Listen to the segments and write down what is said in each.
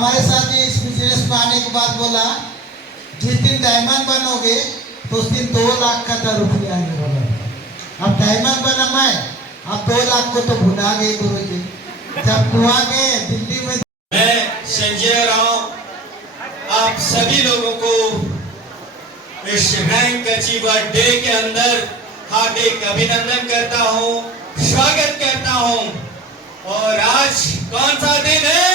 हमारे साथ ही इस बिजनेस में आने के बाद बोला जिस दिन डायमंड बनोगे तो उस दिन 2 लाख का रुपया आएंगे बोला। अब डायमंड बना मैं, अब 2 लाख को तो भुला गए गुरु जी। जब कुआ गए दिल्ली में। मैं संजय राव आप सभी लोगों को इस रैंक अचीवर डे के अंदर हार्दिक अभिनंदन करता हूं, स्वागत करता हूं। और आज कौन सा दिन है?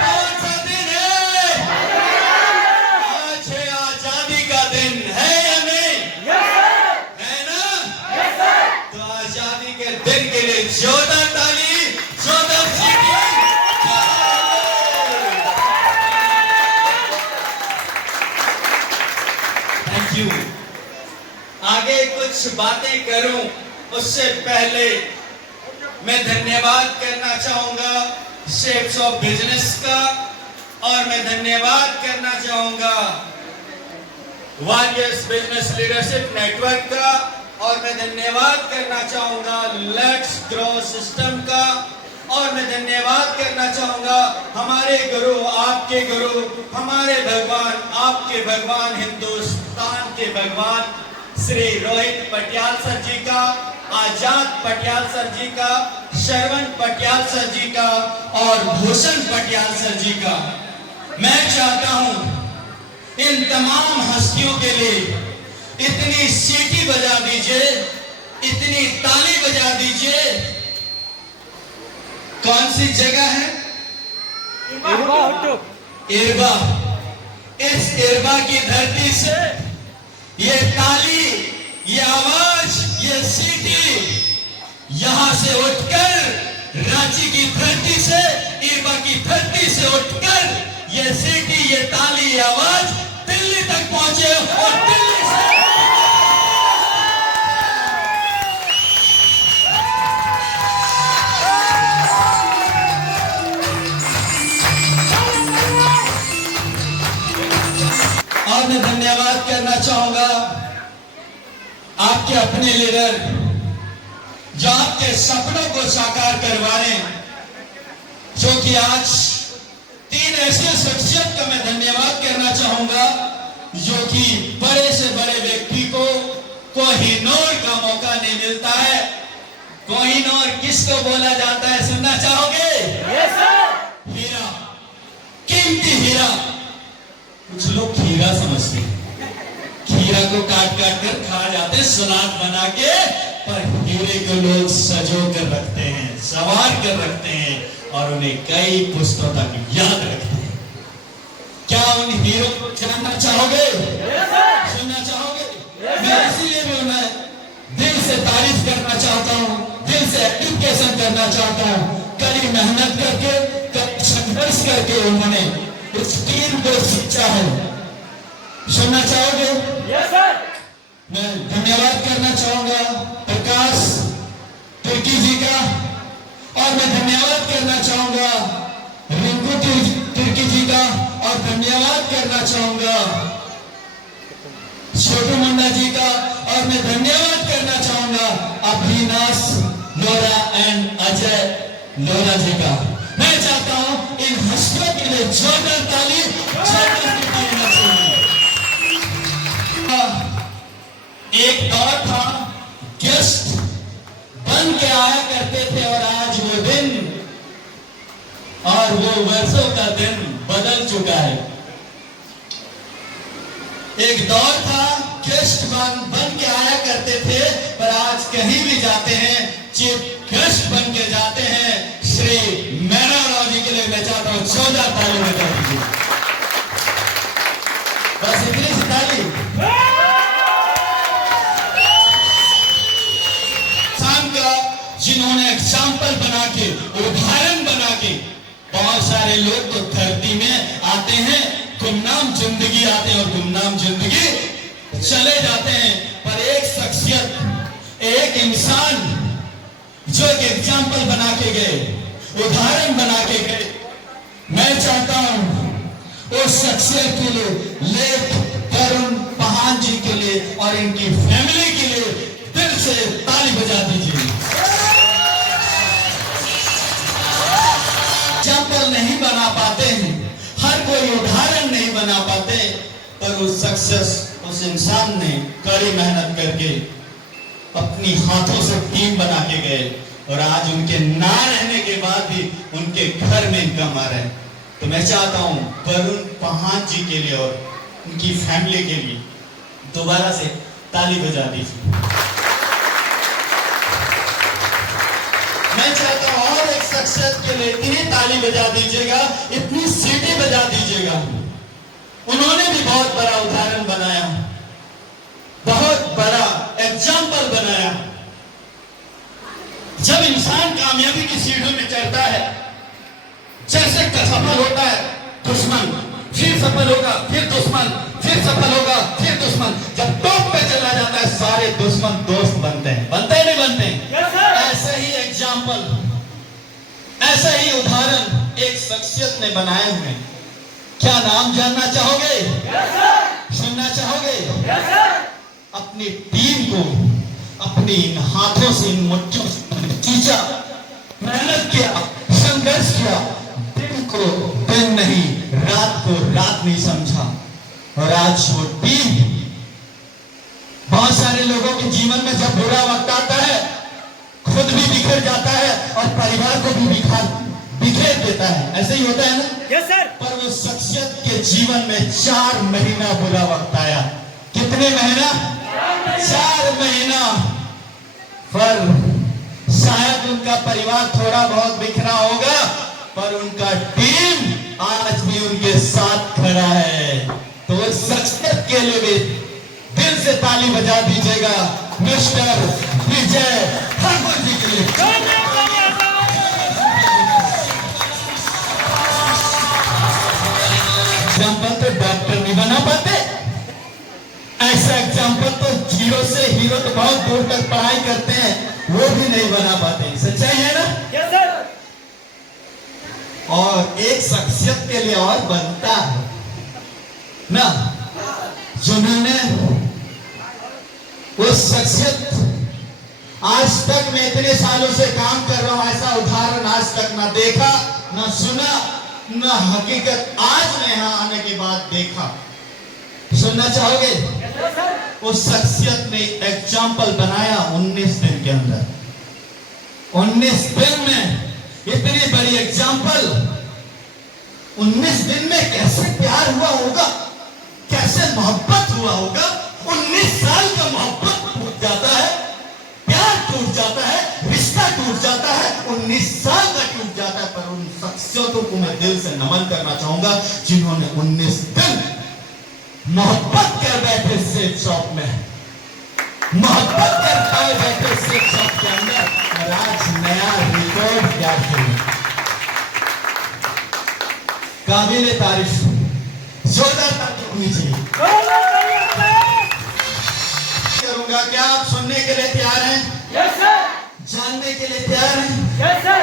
कौन सा दिन है? आज है आजादी का दिन, है या नहीं? है ना? तो आजादी के दिन के लिए जोरदार ताली, जोरदार सीटी। Thank you. आगे कुछ बातें करूं उससे पहले मैं धन्यवाद करना चाहूंगा शेप्स ऑफ बिजनेस का, और मैं धन्यवाद करना चाहूंगा वारियर्स बिजनेस लीडरशिप नेटवर्क का, और मैं धन्यवाद करना चाहूंगा लेट्स ग्रो सिस्टम का, और मैं धन्यवाद करना चाहूंगा हमारे गुरु, आपके गुरु, हमारे भगवान, आपके भगवान, हिंदुस्तान के भगवान श्री रोहित पटियाल सर जी का, आजाद पटियाल सर जी का, श्रवण पटियाल सर जी का, और भूषण पटियाल सर जी का। मैं चाहता हूं इन तमाम हस्तियों के लिए इतनी सीटी बजा दीजिए, इतनी ताली बजा दीजिए। कौन सी जगह है? इरबा। इस इरबा की धरती से ये ताली, ये आवाज, ये सीटी यहां से उठकर रांची की धरती से, इरबा की धरती से उठकर ये सीटी, ये ताली, ये आवाज दिल्ली तक पहुंचे, और दिल्ली से और मैं धन्यवाद करना चाहूंगा आपके अपने लीडर जो आपके सपनों को साकार करवा रहे हैं, जो कि आज 3 ऐसे शख्सियत का मैं धन्यवाद करना चाहूंगा जो कि बड़े से बड़े व्यक्ति को कोहिनूर का मौका नहीं मिलता है। कोहिनूर किसको बोला जाता है, सुनना चाहोगे? yes, हीरा, कीमती हीरा। कुछ लोग खीरा समझते हैं, खीरा को काट काट कर खा जाते हैं सलाद बना के, पर हीरे को लोग सजो कर रखते हैं, संवार कर रखते हैं, और उन्हें कई पुस्तकों तक याद रखते हैं। क्या उन हीरो को जानना चाहोगे? सुनना चाहोगे? मैं इसीलिए भी मैं दिल से तारीफ करना चाहता हूँ, दिल से एप्लीकेशन करना चाहता हूँ। कड़ी मेहनत करके, कड़ी संघर्ष करके उन्होंने इस टीम को सींचा है। सुनना चाहोगे? Yes sir. मैं धन्यवाद करना चाहूंगा प्रकाश तुर्की जी का, और मैं धन्यवाद करना चाहूंगा रिंकू तुर्की जी का, और धन्यवाद करना चाहूंगा छोटू मुंडा जी का, और मैं धन्यवाद करना चाहूंगा अभिनाश लोरा एंड अजय लोरा जी का। मैं चाहता हूं इन हस्तियों के लिए जोरदार ताली, जोरदार ताली होना चाहिए। एक दौर था गेस्ट बन के आया करते थे, और आज वो दिन और वो वर्षों का दिन बदल चुका है। एक दौर था गेस्ट बन के आया करते थे, पर आज कहीं भी जाते हैं चीफ गेस्ट बन के जाते हैं। श्री मैना राव जी के लिए मैं चाहता हूं 14 ताली बजा दीजिए। बस इतनी सी ताली। शाम का जिन्होंने एग्जाम्पल बना के, उदाहरण बना के, बहुत सारे लोग तो धरती में आते हैं, गुमनाम जिंदगी आते हैं और गुमनाम जिंदगी चले जाते हैं, पर एक शख्सियत, एक इंसान जो एक एग्जाम्पल बना के गए, उदाहरण बना के गए, मैं चाहता हूं उस शख्सियत के लिए, लेख तरुण पहान जी के लिए और इनकी फैमिली के लिए दिल से ताली बजा दीजिए। एग्जाम्पल नहीं बना पाते हैं, हर कोई उदाहरण नहीं बना पाते, पर उस सक्सेस उस इंसान ने कड़ी मेहनत करके अपनी हाथों से टीम बना के गए और आज उनके ना रहने के बाद भी उनके घर में इनकम आ रहा है। तो मैं चाहता हूं वरुण पहान जी के लिए और उनकी फैमिली के लिए दोबारा से ताली बजा दीजिए। मैं चाहता हूं और एक शख्सियत के लिए इतनी ताली बजा दीजिएगा, इतनी सीटी बजा दीजिएगा। उन्होंने भी बहुत बड़ा उदाहरण बनाया, बहुत बड़ा एग्जाम्पल बनाया। जब इंसान कामयाबी की सीढ़ियों में चढ़ता है, जैसे सफल होता है दुश्मन, फिर सफल होगा, फिर दुश्मन, फिर सफल होगा, फिर दुश्मन, जब टॉप पे चला जाता है सारे दुश्मन दोस्त बनते हैं। बनते हैं नहीं बनते? ऐसे ही एग्जाम्पल, ऐसा ही उदाहरण एक शख्सियत ने बनाए हुए। क्या नाम जानना चाहोगे? सुनना चाहोगे? अपनी टीम को अपनी इन हाथों से, इन मुट्ठियों से खींचा, मेहनत किया, संघर्ष किया, दिन को दिन नहीं, रात को रात नहीं समझा, और आज वो टीम बहुत सारे लोगों के जीवन में जब बुरा वक्त आता है खुद भी बिखर जाता है और परिवार को भी बिखेर देता है। ऐसे ही होता है ना? Yes sir. पर वो शख्सियत के जीवन में 4 महीना बुरा वक्त आया। कितने महीना? 4 महीना। पर शायद उनका परिवार थोड़ा बहुत बिखरा होगा, पर उनका टीम आज भी उनके साथ खड़ा है। तो उस शख्सियत के लिए भी दिल से ताली बजा दीजिएगा, मिस्टर विजय ठाकुर जी के लिए। एग्जाम्पल तो डॉक्टर नहीं बना पाते, ऐसा एग्जाम्पल तो जीरो से हीरो तो बहुत दूर तक पढ़ाई करते हैं वो भी नहीं बना पाते। सच्चाई है ना? Yes sir. और एक शख्सियत के लिए और बनता है ना, जिन्होंने उस शख्सियत, आज तक मैं इतने सालों से काम कर रहा हूं, ऐसा उदाहरण आज तक ना देखा, ना सुना, ना हकीकत आज मैं यहां आने के बाद देखा। सुनना चाहोगे? Yes sir. उस शख्सियत ने एग्जाम्पल बनाया 19 दिन के अंदर। 19 दिन में इतनी बड़ी एग्जाम्पल, 19 दिन में कैसे प्यार हुआ होगा, कैसे मोहब्बत हुआ होगा। 19 साल का मोहब्बत टूट जाता है, प्यार टूट जाता है, रिश्ता टूट जाता है, 19 साल का टूट जाता है। पर उन शख्सियतों को मैं दिल से नमन करना चाहूंगा जिन्होंने 19 दिन मोहब्बत कर बैठे सेफ शॉप में, मोहब्बत कर पाए बैठे सेफ शॉप के अंदर, और आज नया रिकॉर्ड तैयार किया। काबिल तारीफ, जोरदार तारीफ होनी चाहिए। करूंगा, क्या आप सुनने के लिए तैयार हैं? Yes sir. जानने के लिए तैयार हैं? Yes sir.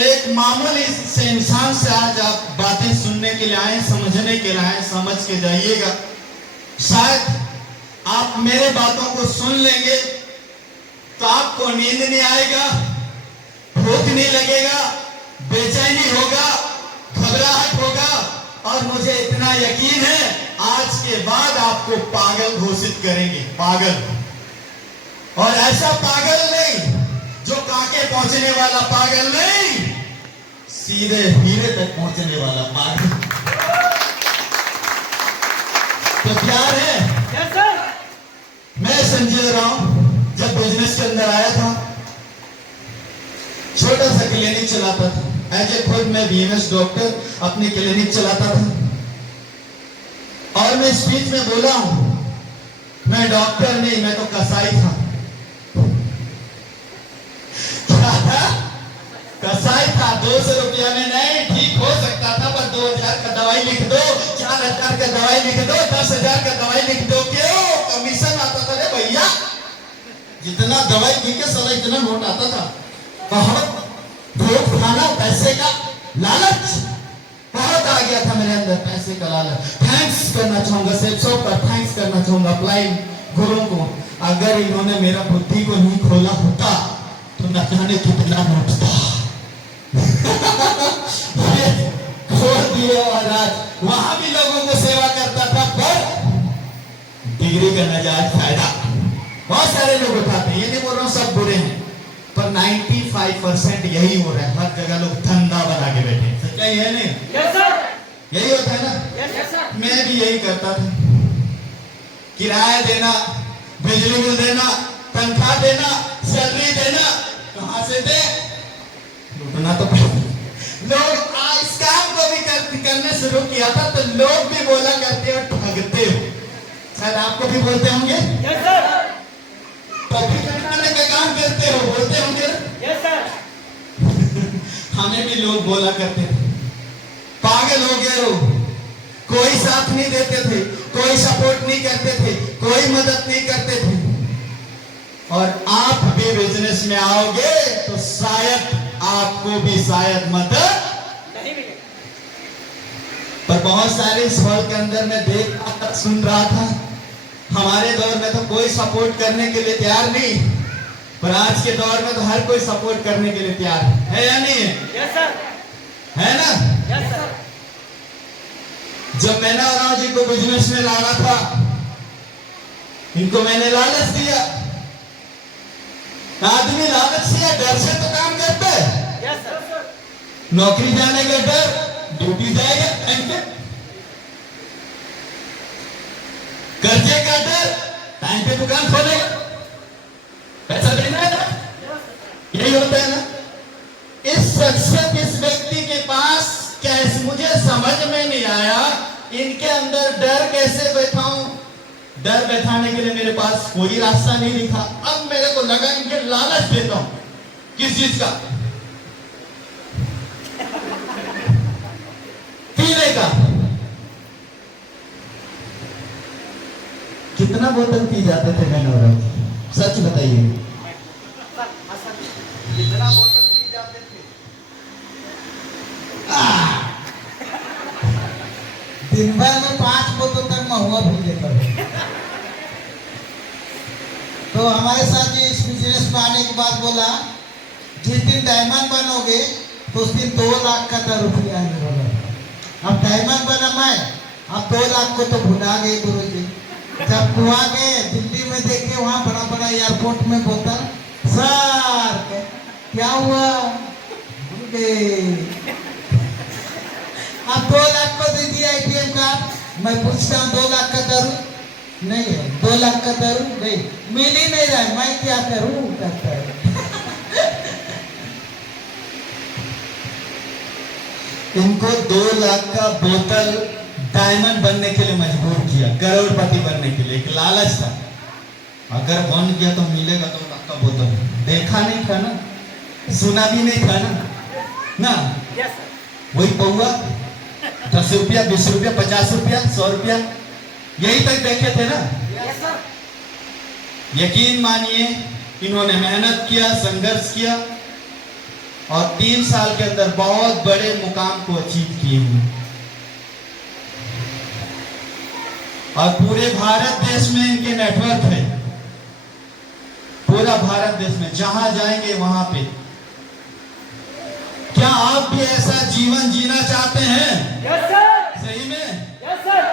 एक मामूली से इंसान से आज आप बातें सुनने के लिए आए, समझने के लिए आए, समझ के जाइएगा। शायद आप मेरे बातों को सुन लेंगे तो आपको नींद नहीं आएगा, भूख नहीं लगेगा, बेचैनी होगा, घबराहट होगा, और मुझे इतना यकीन है आज के बाद आपको पागल घोषित करेंगे। पागल, और ऐसा पागल नहीं जो कांके पहुंचने वाला पागल नहीं, सीधे हीरे तक पहुंचने वाला पागल। तो प्यार है? Yes sir. मैं संजय राव जब बिजनेस के अंदर आया था, छोटा सा क्लिनिक चलाता था। एज ए खुद मैं बीएमएस डॉक्टर अपनी क्लिनिक चलाता था, और मैं स्पीच में बोला हूं, मैं डॉक्टर नहीं, मैं तो कसाई था। कसाई था। 200 रुपया में नहीं ठीक हो सकता था, पर 2000 का दवाई लिख दो, 4000 का दवाई लिख दो, 10,000 का दवाई लिख दो, क्यों? कमीशन आता था रे भैया। जितना दवाई पी के साला इतना नोट आता था। बहुत भूख खाना, पैसे का लालच बहुत आ गया था मेरे अंदर, पैसे का लालच। थैंक्स करना चाहूंगा सेफ शॉप का, थैंक्स करना चाहूंगा अप्लाई गुरु को। अगर इन्होंने मेरा बुद्धि को नहीं खोला होता तो न जाने कितना नोट था। डिग्री का नाजायज फायदा बहुत सारे लोग उठाते हैं। ये नहीं बोल रहा हूँ सब बुरे हैं, पर 95% यही हो रहा है। हर जगह लोग धंधा बना के बैठे हैं। सच्चाई है नहीं? Yes sir. यही होता है ना? Yes sir. मैं भी यही करता था। किराया देना, बिजली बिल देना, तनख्वाह देना, सैलरी देना, कहां से दे? लूटना तो लोग इस काम को भी करने शुरू किया था तो लोग भी बोला करते हो ठगते हो। शायद आपको भी बोलते होंगे। Yes sir. टॉपी बनाने का काम करते हो, बोलते होंगे। Yes sir. हमें भी लोग बोला करते थे पागल हो गए हो, कोई साथ नहीं देते थे, कोई सपोर्ट नहीं करते थे, कोई मदद नहीं करते थे। और आप भी बिजनेस में आओगे तो शायद आपको भी शायद मदद नहीं मिलेगा। पर बहुत सारे इस हॉल के अंदर मैं देख रहा था, सुन रहा था, हमारे दौर में तो कोई सपोर्ट करने के लिए तैयार नहीं, पर आज के दौर में तो हर कोई सपोर्ट करने के लिए तैयार है या नहीं है? Yes sir. है ना? Yes sir. जब मैंने राव जी को बिजनेस में लाना था, इनको मैंने लालच दिया। आदमी लालच से या डर से तो काम करता है। Yes sir. नौकरी जाने का डर, ड्यूटी जाएगा टाइम पे, कर्जे का डर, टाइम पे दुकान खोलेगा, पैसा देना है ना, यही होता है ना। इस शख्सियत, इस व्यक्ति के पास कैसे, मुझे समझ में नहीं आया इनके अंदर डर कैसे बैठाऊं। डर बैठाने के लिए मेरे पास कोई रास्ता नहीं दिखा। अब मेरे को लगा इनके लालच देता हूं। किस चीज का? पीने का। कितना बोतल पी जाते थे मैंने और आप? सच बताइए। कितना बोतल पी जाते थे? दिन भर में 5 बोतल तक महुआ भी लेकर। तो हमारे साथ ये इस बिजनेस में आने के बाद बोला जिस दिन डायमंड बनोगे तो उस दिन 2 लाख का तो रुपया आने बोला। अब डायमंड बना मैं, अब 2 लाख को तो भुला गए गुरु जी। जब वहाँ गए दिल्ली में देखे वहाँ बड़ा बड़ा एयरपोर्ट में बोतल, सर क्या हुआ? भूल गए। अब 2 लाख को दे दिया ATM कार्ड। मैं पूछता हूँ 2 लाख का करूँ? नहीं है। 2 लाख का करूँ? नहीं, मिल ही नहीं रहा है, मैं क्या करूँ? कहता है। इनको 2 लाख का बोतल डायमंड बनने के लिए मजबूर किया, करोड़पति बनने के लिए। एक लालच था, अगर बन गया तो मिलेगा 2 लाख का बोतल। देखा नहीं था ना, सुना भी नहीं था ना। Yes sir. वही पौवा 10 रुपया, 20 रुपया, 50 रुपया, 100 रुपया, यही तक देखे थे ना। Yes sir. यकीन मानिए इन्होंने मेहनत किया, संघर्ष किया और 3 साल के अंदर बहुत बड़े मुकाम को अचीव किए हैं। और पूरे भारत देश में इनके नेटवर्क है। पूरा भारत देश में जहां जाएंगे वहां पे। क्या आप भी ऐसा जीवन जीना चाहते हैं? Yes sir. सही में? Yes sir.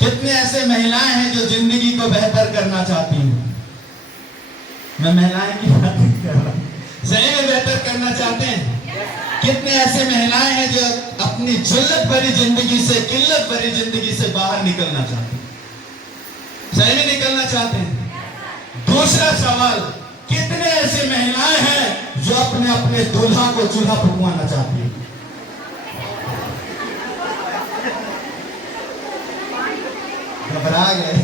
कितने ऐसे महिलाएं हैं जो जिंदगी को बेहतर करना चाहती हैं? मैं महिलाएं की बात नहीं कर रहा, सही में बेहतर करना चाहते हैं। कितने ऐसे महिलाएं हैं जो अपनी जिल्लत भरी जिंदगी से, किल्लत भरी जिंदगी से बाहर निकलना चाहते हैं? सही में निकलना चाहते हैं। दूसरा सवाल, कितने ऐसे महिलाएं हैं जो अपने अपने दूल्हा को चूल्हा फुकवाना चाहती है? घबरा गए।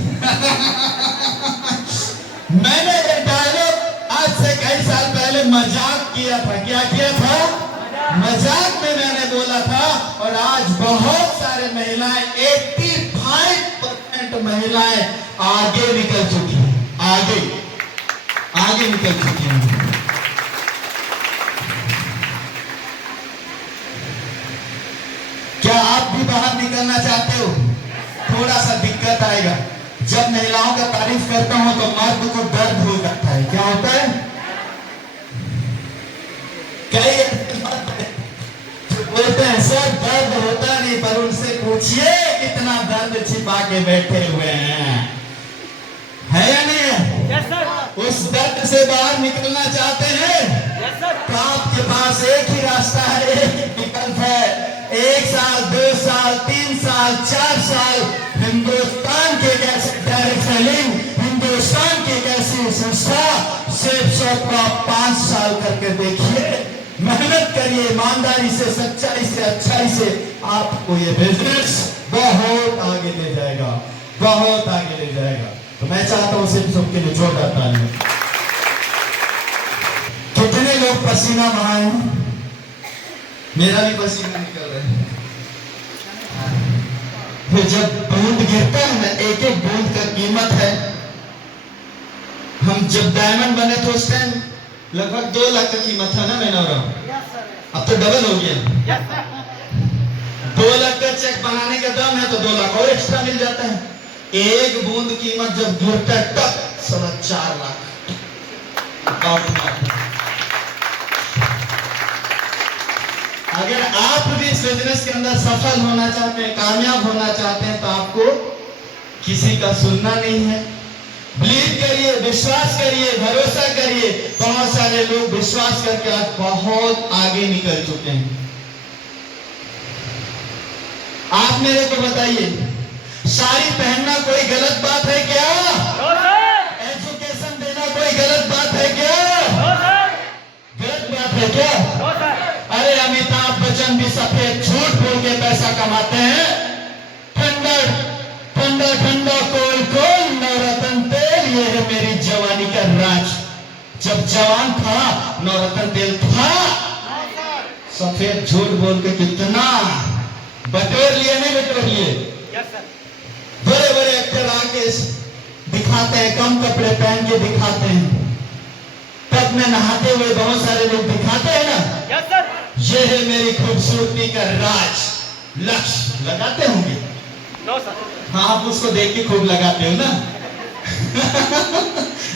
मैंने ये डायलॉग आज से कई साल पहले मजाक किया था। क्या किया था? मजाक में मैंने बोला था। और आज बहुत सारे महिलाएं, 85% महिलाएं आगे निकल चुकी हैं। आगे निकल चुकी हैं। क्या आप भी बाहर निकलना चाहते हो? थोड़ा सा दिक्कत आएगा। जब महिलाओं का तारीफ करता हूं तो मर्द को दर्द हो जाता है। क्या होता है? कई बोलते हैं सर पर दर्द होता नहीं, पर उनसे पूछिए कितना दर्द छिपा के बैठे हुए हैं, है या नहीं? Yes sir. उस दर्द से बाहर निकलना चाहते हैं यस सर। तो आपके पास एक ही रास्ता है, एक ही विकल्प है। 1 साल, 2 साल, 3 साल, 4 साल हिंदुस्तान के एक ऐसे डायरेक्ट सेलिंग, हिंदुस्तान की एक ऐसी संस्था सेफ शॉप को आप 5 साल करके देखिए, मेहनत करिए, ईमानदारी से, सच्चाई से, अच्छाई से, आपको ये बिजनेस बहुत आगे ले जाएगा, बहुत आगे ले जाएगा। तो मैं चाहता हूं सिर्फ सबके लिए जोरदार तालियां। कितने लोग पसीना बहाए हैं? मेरा भी पसीना निकल रहा है। फिर जब बूंद गिरता है ना, एक एक बूंद का कीमत है। हम जब डायमंड बने तो उस टाइम लगभग 2 लाख का कीमत था ना, मैंने और यस सर। अब तो डबल हो गया। Yes sir. 2 लाख का चेक बनाने का दाम है तो 2 लाख और एक्स्ट्रा मिल जाता है। एक बूंद कीमत जब गिरता है तब 4.5 लाख। अगर आप भी इस बिजनेस के अंदर सफल होना चाहते हैं, कामयाब होना चाहते हैं, तो आपको किसी का सुनना नहीं है। बिलीव करिए, विश्वास करिए, भरोसा करिए। बहुत सारे लोग विश्वास करके आज बहुत आगे निकल चुके हैं। आप मेरे को बताइए, साड़ी पहनना कोई गलत बात है क्या? No sir. एजुकेशन देना कोई गलत बात है क्या? No sir. गलत बात है क्या? No sir. अरे अमिताभ बच्चन भी सफेद झूठ बोल के पैसा कमाते हैं। ठंडा ठंडा ठंडा कोल कोल नवरत्न तेल, ये है मेरी जवानी का राज। जब जवान था नवरत्न तेल था। सफेद झूठ बोल के कितना बटोर लिए, नहीं बटोर लिए? Yes sir. बड़े बड़े एक्टर आके दिखाते हैं, कम कपड़े पहन के दिखाते हैं, तब में नहाते हुए बहुत सारे लोग दिखाते हैं ना। Yes sir. ये है मेरी खूबसूरती का राज। लक्ष्य लगाते होंगे? No sir. हाँ, आप उसको देख के खूब लगाते हो ना।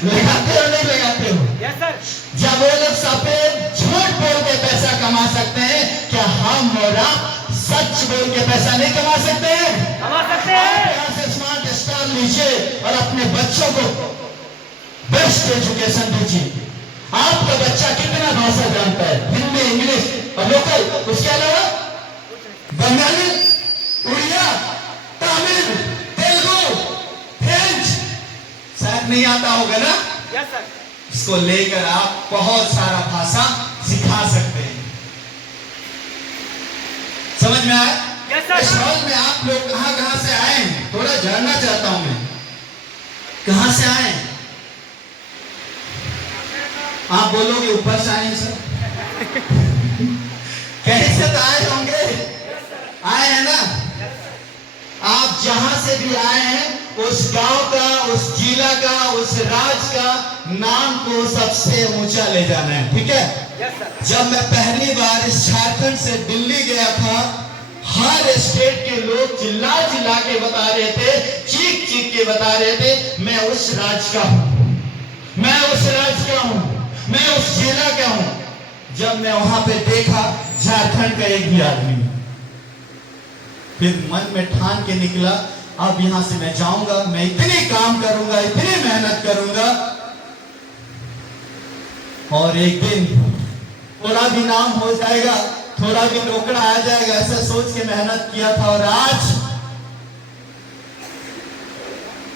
लगाते हो नहीं लगाते हो? Yes sir. जब वो लोग सफेद झूठ बोल के पैसा कमा सकते हैं, क्या हम और आप सच बोल के पैसा नहीं कमा सकते हैं? कमा सकते हैं। आप यहाँ से स्मार्ट स्टार लीजिए और अपने बच्चों को बेस्ट एजुकेशन दीजिए। आपका बच्चा कितना भाषा जानता है? हिंदी, इंग्लिश और लोकल, उसके अलावा बंगाली, उड़िया, तमिल, तेलुगु, फ्रेंच शायद नहीं आता होगा ना। Yes sir. इसको लेकर आप बहुत सारा भाषा सिखा सकते हैं। समझ में आया? Yes sir. इस हॉल में आप लोग कहां कहां से आए हैं? थोड़ा जानना चाहता हूं मैं, कहां से आए हैं? आप बोलोगे ऊपर से आए हैं सर। कहीं से तो आए होंगे, आए हैं ना? आप जहां से भी आए हैं, उस गांव का, उस जिला का, उस राज्य का नाम को सबसे ऊंचा ले जाना है, ठीक है? Yes sir. जब मैं पहली बार इस झारखंड से दिल्ली गया था, हर स्टेट के लोग चिल्ला चिल्ला के बता रहे थे, चीख चीख के बता रहे थे, मैं उस राज्य का हूं, मैं उस राज्य का हूं, मैं उस जिला का हूं। जब मैं वहां पे देखा झारखंड का एक भी आदमी, फिर मन में ठान के निकला, अब यहां से मैं जाऊंगा, मैं इतने काम करूंगा, इतनी मेहनत करूंगा, और एक दिन थोड़ा भी नाम हो जाएगा, थोड़ा भी रोकड़ा आ जाएगा, ऐसा सोच के मेहनत किया था। और आज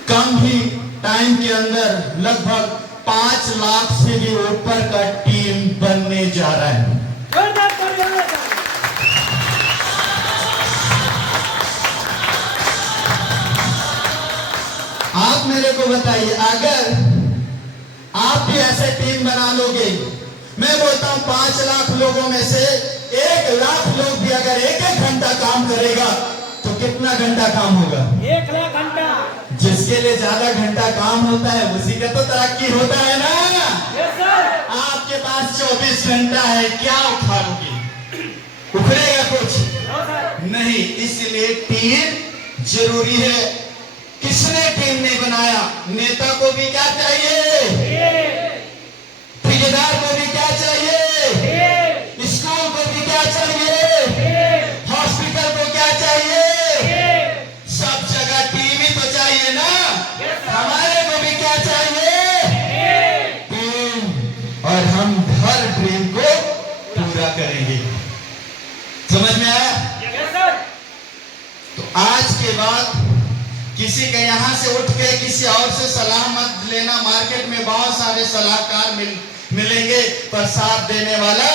कम ही टाइम के अंदर लगभग 5 लाख से भी ऊपर का टीम बनने जा रहा है। जोरदार तालियां सर। आप मेरे को बताइए, अगर आप भी ऐसे टीम बना लोगे, मैं बोलता हूं 5 लाख लोगों में से 1 लाख लोग भी अगर 1-1 घंटा काम करेगा तो कितना घंटा काम होगा? 1 लाख घंटा। जिसके लिए ज्यादा घंटा काम होता है उसी का तो तरक्की होता है ना। Yes sir. आपके पास 24 घंटा है, क्या उखाड़ोगे? उखड़ेगा कुछ नो सर। नहीं। इसलिए टीम जरूरी है। किसने टीम नहीं बनाया? नेता को भी क्या चाहिए? ठेकेदार को भी क्या चाहिए? स्कूल को भी क्या चाहिए? समझ में आया? Yes sir. तो आज के बाद किसी के यहाँ से उठ के किसी और से सलाह मत लेना। मार्केट में बहुत सारे सलाहकार मिलेंगे, पर साथ देने वाला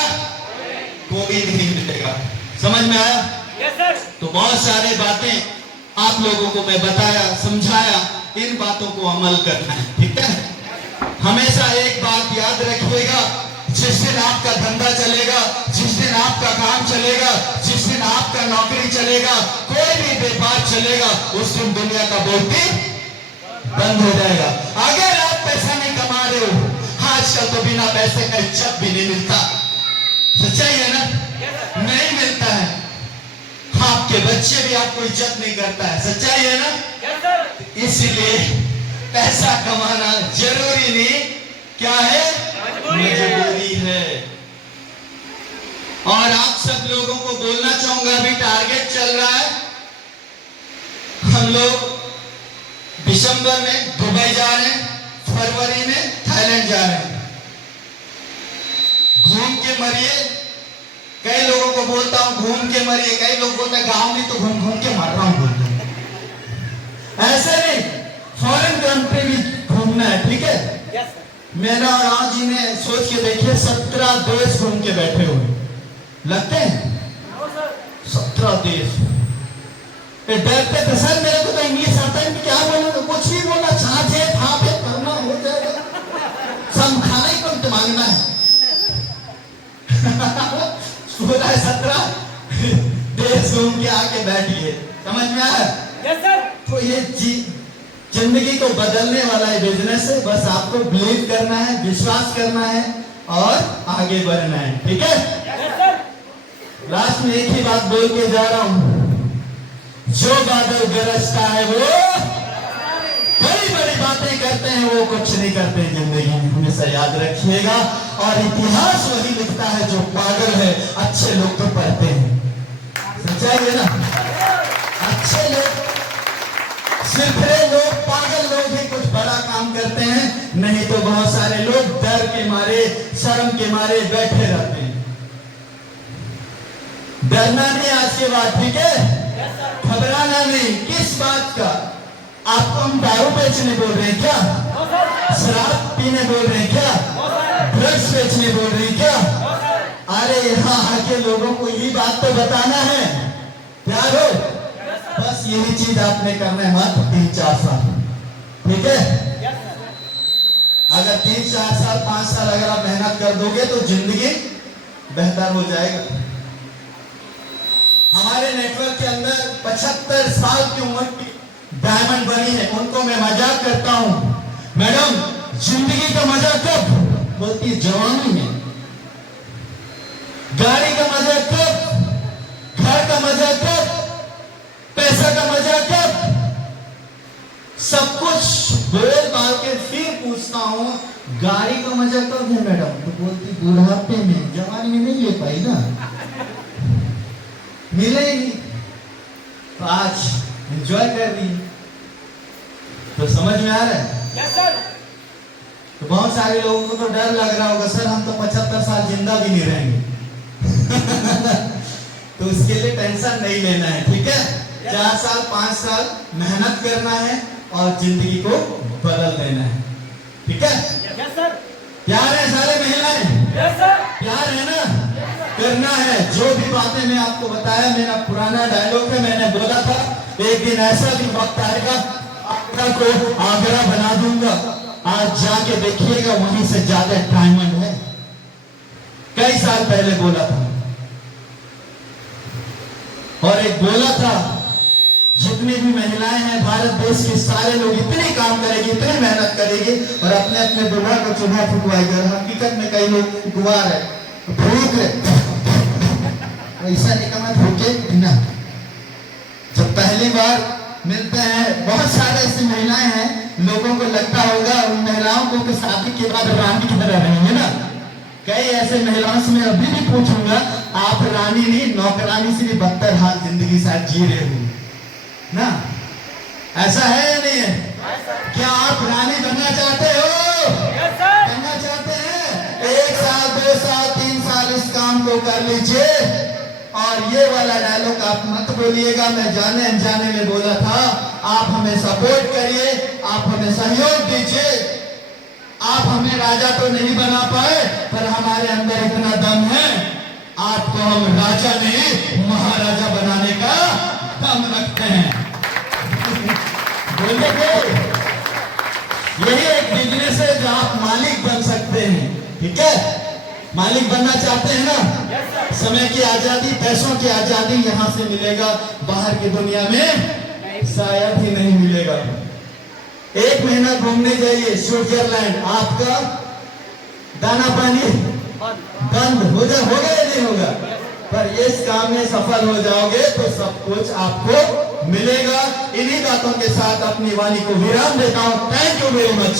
कोई नहीं मिलेगा। समझ में आया? Yes sir. तो बहुत सारे बातें आप लोगों को मैं बताया, समझाया, इन बातों को अमल करना है, ठीक है? हमेशा एक बात याद रखिएगा, जिस दिन आपका धंधा चलेगा, जिस दिन आपका काम चलेगा, जिस दिन आपका नौकरी चलेगा, कोई भी व्यापार चलेगा, उस दिन दुनिया का बोलती बंद हो जाएगा। अगर आप पैसा नहीं कमा रहे हो, आजकल तो बिना पैसे का इज्जत भी नहीं मिलता। सच्चाई है ना? नहीं मिलता है। आपके बच्चे भी आपको इज्जत नहीं करता है। सच्चाई है ना? Yes sir. इसलिए पैसा कमाना जरूरी नहीं, क्या है? मजबूरी है। और आप सब लोगों को बोलना चाहूंगा, अभी टारगेट चल रहा है, हम लोग दिसंबर में दुबई जा रहे हैं, फरवरी में थाईलैंड जा रहे हैं। घूम के मरिए। कई लोगों को बोलता हूं घूम के मरिए, कई लोग बोलते हैं गांव में तो घूम घूम के मर रहा हूं। ऐसे नहीं, फॉरेन कंट्री भी घूमना है, ठीक है? Yes sir. मेरा और आज जी ने सोच के देखिए, 17 देश घूम के बैठे हुए लगते हैं। No sir. 17 देश। डरते थे सर, मेरे को तो इंग्लिश आता है, क्या बोलूं? तो कुछ भी बोला, छाछे फापे करना हो जाएगा, सब खाना ही कम मांगना है। 17 देश घूम के आके बैठिए। समझ में आया? Yes sir. तो ये जिंदगी को बदलने वाला है बिजनेस है। बस आपको बिलीव करना है, विश्वास करना है और आगे बढ़ना है, ठीक है? Yes sir. लास्ट में एक ही बात बोल के जा रहा हूं, जो बादल गरजता है वो बड़ी बड़ी बातें करते हैं, वो कुछ नहीं करते जिंदगी में, हमेशा याद रखिएगा। और इतिहास वही लिखता है जो पागल है, अच्छे लोग तो पढ़ते हैं। सच्चाई है ना? अच्छे लोग, सिर्फ लोग, पागल लोग ही कुछ बड़ा काम करते हैं, नहीं तो बहुत सारे लोग डर के मारे, शर्म के मारे बैठे रहते हैं। डरना नहीं आज के बाद, ठीक है? घबराना नहीं। किस बात का? आपको हम दारू बेचने बोल रहे हैं क्या? No sir. शराब पीने बोल रहे हैं क्या? No sir. ड्रग्स बेचने बोल रहे हैं क्या? No sir. अरे यहाँ आके लोगों को ये बात तो बताना है, प्यार हो। बस यही चीज आपने करना है मात्र 3-4 साल, ठीक है? Yes sir. अगर 3-4 साल 5 साल अगर आप मेहनत कर दोगे तो जिंदगी बेहतर हो जाएगा। हमारे नेटवर्क के अंदर 75 साल की उम्र की डायमंड बनी है, उनको मैं मजाक करता हूं, मैडम जिंदगी का मजा कब? बोलती जवानी में। गाड़ी का मजा कब? घर का मजा कब? पैसा का मजा कब? सब कुछ बोल बाल के फिर पूछता हूं, गाड़ी का मजा कब है मैडम? तो बोलती बुढ़ापे में, जवानी में नहीं ले पाई ना, मिलेगी। तो आज एंजॉय कर रही है। तो समझ में आ रहा है? Yes sir. तो बहुत सारे लोगों को तो डर लग रहा होगा, सर हम तो 75 साल जिंदा भी नहीं रहेंगे। तो उसके लिए टेंशन नहीं लेना है, ठीक है? 4 साल 5 साल मेहनत करना है और जिंदगी को बदल देना है, ठीक है? Yes sir. प्यार है सारे महिलाएं? Yes sir. प्यार है ना? करना है। जो भी बातें मैं आपको बताया, मेरा पुराना डायलॉग है, मैंने बोला था एक दिन ऐसा भी वक्त आएगा आगरा को आगरा बना दूंगा। आज जाके देखिएगा, वहीं से ज्यादा डायमंड है। कई साल पहले बोला था। और एक बोला था, जितनी भी महिलाएं हैं भारत देश के, सारे लोग इतने काम करेंगे, इतनी मेहनत करेंगे और अपने अपने दुल्हा को चूल्हा फुकवाएंगे। हकीकत में कई लोग कुंवार है, भूख है, ऐसा नहीं कमा भूखे ना। जब पहली बार मिलते हैं, बहुत सारे ऐसी महिलाएं हैं, लोगों को लगता होगा उन महिलाओं को कि शादी के बाद रानी की तरह रहेंगे ना। कई ऐसे महिलाओं से मैं अभी भी पूछूंगा, आप रानी नहीं नौकरानी से भी बदतर हाल जिंदगी साथ जी रहे हो ना? ऐसा है या नहीं है? क्या आप रानी बनना चाहते हो? Yes sir. बनना चाहते हैं? 1 साल 2 साल 3 साल इस काम को कर लीजिए और ये वाला डायलॉग आप मत बोलिएगा, मैं जाने अनजाने में बोला था। आप हमें सपोर्ट करिए, आप हमें सहयोग दीजिए। आप हमें राजा तो नहीं बना पाए, पर हमारे अंदर इतना दम है, आपको हम राजा नहीं महाराजा बनाने का दम रखते हैं। बोलेंगे यही एक बिजनेस है जो आप मालिक बन सकते हैं, ठीक है? मालिक बनना चाहते हैं ना? समय की आजादी, पैसों की आजादी यहां से मिलेगा, बाहर की दुनिया में शायद ही नहीं मिलेगा। एक महीना घूमने जाइए स्विट्जरलैंड, आपका दाना पानी बंद होगा या नहीं होगा? पर इस काम में सफल हो जाओगे तो सब कुछ आपको मिलेगा। इन्हीं बातों के साथ अपनी वाणी को विराम देता हूं। Thank you very much.